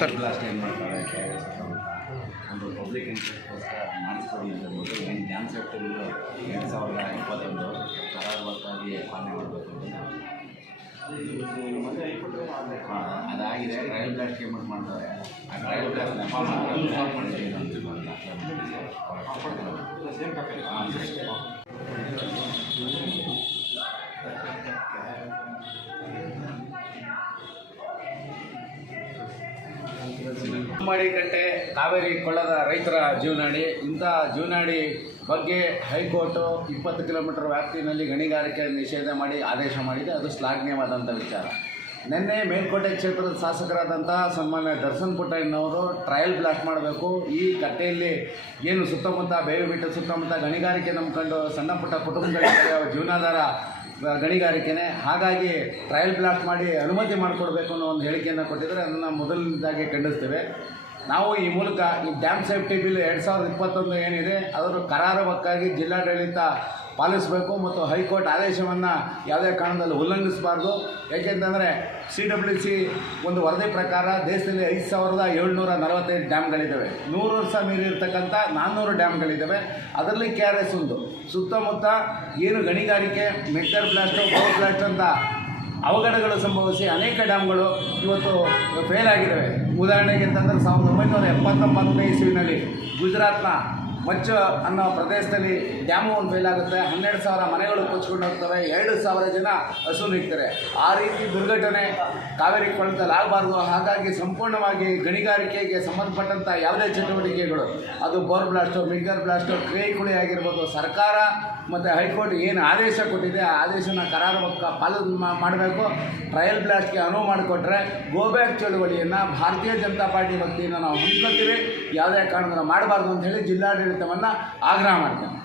Sir. Blast ಏನು ಮಾಡ್ತಾರೆ ಒಂದು ಪಬ್ಲಿಕ್ ಇಂಟ್ರೆಸ್ಟ್ಗೋಸ್ಕರ ಮಾಡಿಸ್ಕೊಡಿ ಅಂತ ಹೇಳ್ಬಿಟ್ಟು ಏನು ಡ್ಯಾಮ್ ಸೇಫ್ಟಿ ಎರಡು ಸಾವಿರದ ಇಪ್ಪತ್ತೊಂದು ಕರಾರುವಕ್ಕಾಗಿ ಪಾಲನೆ ಮಾಡಬೇಕು ಅಂತ ಅದಾಗಿದೆ. ಟ್ರಯಲ್ ಬ್ಲಾಸ್ಟ್ ಪೇಮೆಂಟ್ ಮಾಡ್ತಾರೆ. ಆ ಟ್ರಯಲ್ ಬ್ಲಾಸ್ಟ್ ನೆಪ ಮಾಡಿದ್ದೀವಿ ಮಾಡಿಕಟ್ಟೆ ಕಾವೇರಿ ಕೊಳ್ಳದ ರೈತರ ಜೀವನಾಡಿ. ಇಂಥ ಜೀವನಾಡಿ ಬಗ್ಗೆ ಹೈಕೋರ್ಟು ಇಪ್ಪತ್ತು ಕಿಲೋಮೀಟರ್ ವ್ಯಾಪ್ತಿನಲ್ಲಿ ಗಣಿಗಾರಿಕೆ ನಿಷೇಧ ಮಾಡಿ ಆದೇಶ ಮಾಡಿದೆ. ಅದು ಶ್ಲಾಘನೀಯವಾದಂಥ ವಿಚಾರ. ನಿನ್ನೆ ಮೇಲ್ಕೋಟೆ ಕ್ಷೇತ್ರದ ಶಾಸಕರಾದಂಥ ಸನ್ಮಾನ್ಯ ದರ್ಶನ್ ಪುಟ್ಟಣ್ಣವರು ಟ್ರಯಲ್ ಬ್ಲಾಸ್ಟ್ ಮಾಡಬೇಕು. ಈ ಕಟ್ಟೆಯಲ್ಲಿ ಏನು ಸುತ್ತಮುತ್ತ ಬೇವು ಬಿಟ್ಟು ಸುತ್ತಮುತ್ತ ಗಣಿಗಾರಿಕೆ ನಂಬ್ಕೊಂಡು ಸಣ್ಣ ಪುಟ್ಟ ಕುಟುಂಬಗಳಿಗೆ ಜೀವನಾಧಾರ ಗಣಿಗಾರಿಕೆನೇ. ಹಾಗಾಗಿ ಟ್ರಯಲ್ ಬ್ಲಾಸ್ಟ್ ಮಾಡಿ ಅನುಮತಿ ಮಾಡಿಕೊಡ್ಬೇಕು ಅನ್ನೋ ಒಂದು ಹೇಳಿಕೆಯನ್ನು ಕೊಟ್ಟಿದ್ದಾರೆ. ಅದನ್ನು ಮೊದಲನೇದಾಗಿ ಖಂಡಿಸ್ತೇವೆ. ನಾವು ಈ ಮೂಲಕ ಈ ಡ್ಯಾಮ್ ಸೇಫ್ಟಿ ಬಿಲ್ ಎರಡು ಸಾವಿರದ ಇಪ್ಪತ್ತೊಂದು ಏನಿದೆ, ಅದರ ಕರಾರುವಕ್ಕಾಗಿ ಜಿಲ್ಲಾಡಳಿತ ಪಾಲಿಸಬೇಕು ಮತ್ತು ಹೈಕೋರ್ಟ್ ಆದೇಶವನ್ನು ಯಾವುದೇ ಕಾರಣದಲ್ಲಿ ಉಲ್ಲಂಘಿಸಬಾರ್ದು. ಏಕೆಂತಂದರೆ ಸಿ ಡಬ್ಲ್ಯೂ ಸಿ ಒಂದು ವರದಿ ಪ್ರಕಾರ ದೇಶದಲ್ಲಿ ಐದು ಸಾವಿರದ ಏಳ್ನೂರ ನಲವತ್ತೈದು ಡ್ಯಾಮ್ಗಳಿದ್ದಾವೆ. ನೂರು ವರ್ಷ ಮೀರಿರ್ತಕ್ಕಂಥ ನಾನ್ನೂರು ಡ್ಯಾಮ್ಗಳಿದ್ದಾವೆ. ಅದರಲ್ಲಿ ಕೆ ಆರ್ ಎಸ್ ಒಂದು. ಸುತ್ತಮುತ್ತ ಏನು ಗಣಿಗಾರಿಕೆ ಮೆಕ್ಕರ್ ಬ್ಲಾಸ್ಟು ಪವರ್ ಬ್ಲಾಸ್ಟ್ ಅಂತ ಅವಘಡಗಳು ಸಂಭವಿಸಿ ಅನೇಕ ಡ್ಯಾಮ್ಗಳು ಇವತ್ತು ಫೇಲ್ ಆಗಿದ್ದಾವೆ. ಉದಾಹರಣೆಗೆ ಅಂತಂದರೆ ಸಾವಿರದ ಒಂಬೈನೂರ ಎಪ್ಪತ್ತೊಂಬತ್ತನೇ ಇಸ್ವಿನಲ್ಲಿ ಗುಜರಾತ್ನ ಮಚ್ಚ ಅನ್ನೋ ಪ್ರದೇಶದಲ್ಲಿ ಡ್ಯಾಮು ಒಂದು ಫೇಲ್ ಆಗುತ್ತೆ. ಹನ್ನೆರಡು ಸಾವಿರ ಮನೆಗಳು ಕೊಚ್ಕೊಂಡು ಹೋಗ್ತವೆ. ಎರಡು ಸಾವಿರ ಜನ ಹಸು ನಿಗ್ತಾರೆ. ಆ ರೀತಿ ದುರ್ಘಟನೆ ಕಾವೇರಿ ಕೊಳದಲ್ಲಿ ಆಗಬಾರ್ದು. ಹಾಗಾಗಿ ಸಂಪೂರ್ಣವಾಗಿ ಗಣಿಗಾರಿಕೆಗೆ ಸಂಬಂಧಪಟ್ಟಂಥ ಯಾವುದೇ ಚಟುವಟಿಕೆಗಳು, ಅದು ಬೋರ್ ಬ್ಲಾಸ್ಟು ಮಿಗ್ಗರ್ ಬ್ಲಾಸ್ಟು, ಕ್ರೇ ಕುಳಿ ಆಗಿರ್ಬೋದು, ಸರ್ಕಾರ ಮತ್ತು ಹೈಕೋರ್ಟ್ ಏನು ಆದೇಶ ಕೊಟ್ಟಿದೆ, ಆ ಆದೇಶನ ಕರಾರುವಕ್ಕ ಪಾಲನೆ ಮಾಡಬೇಕು. ಟ್ರಯಲ್ ಬ್ಲಾಸ್ಟ್ಗೆ ಅನುವು ಮಾಡಿಕೊಟ್ರೆ ಗೋಬ್ಯಾಕ್ ಚಳುವಳಿಯನ್ನು ಭಾರತೀಯ ಜನತಾ ಪಾರ್ಟಿ ವತಿಯಿಂದ ನಾವು ಹಮ್ಮಿಕೊಳ್ತೀವಿ ಯಾವುದೇ ಕಾರಣ ಮಾಡಬಾರ್ದು ಅಂತ ಹೇಳಿ எடுத்தோம்னா ஆக்ரா மாட்டேன்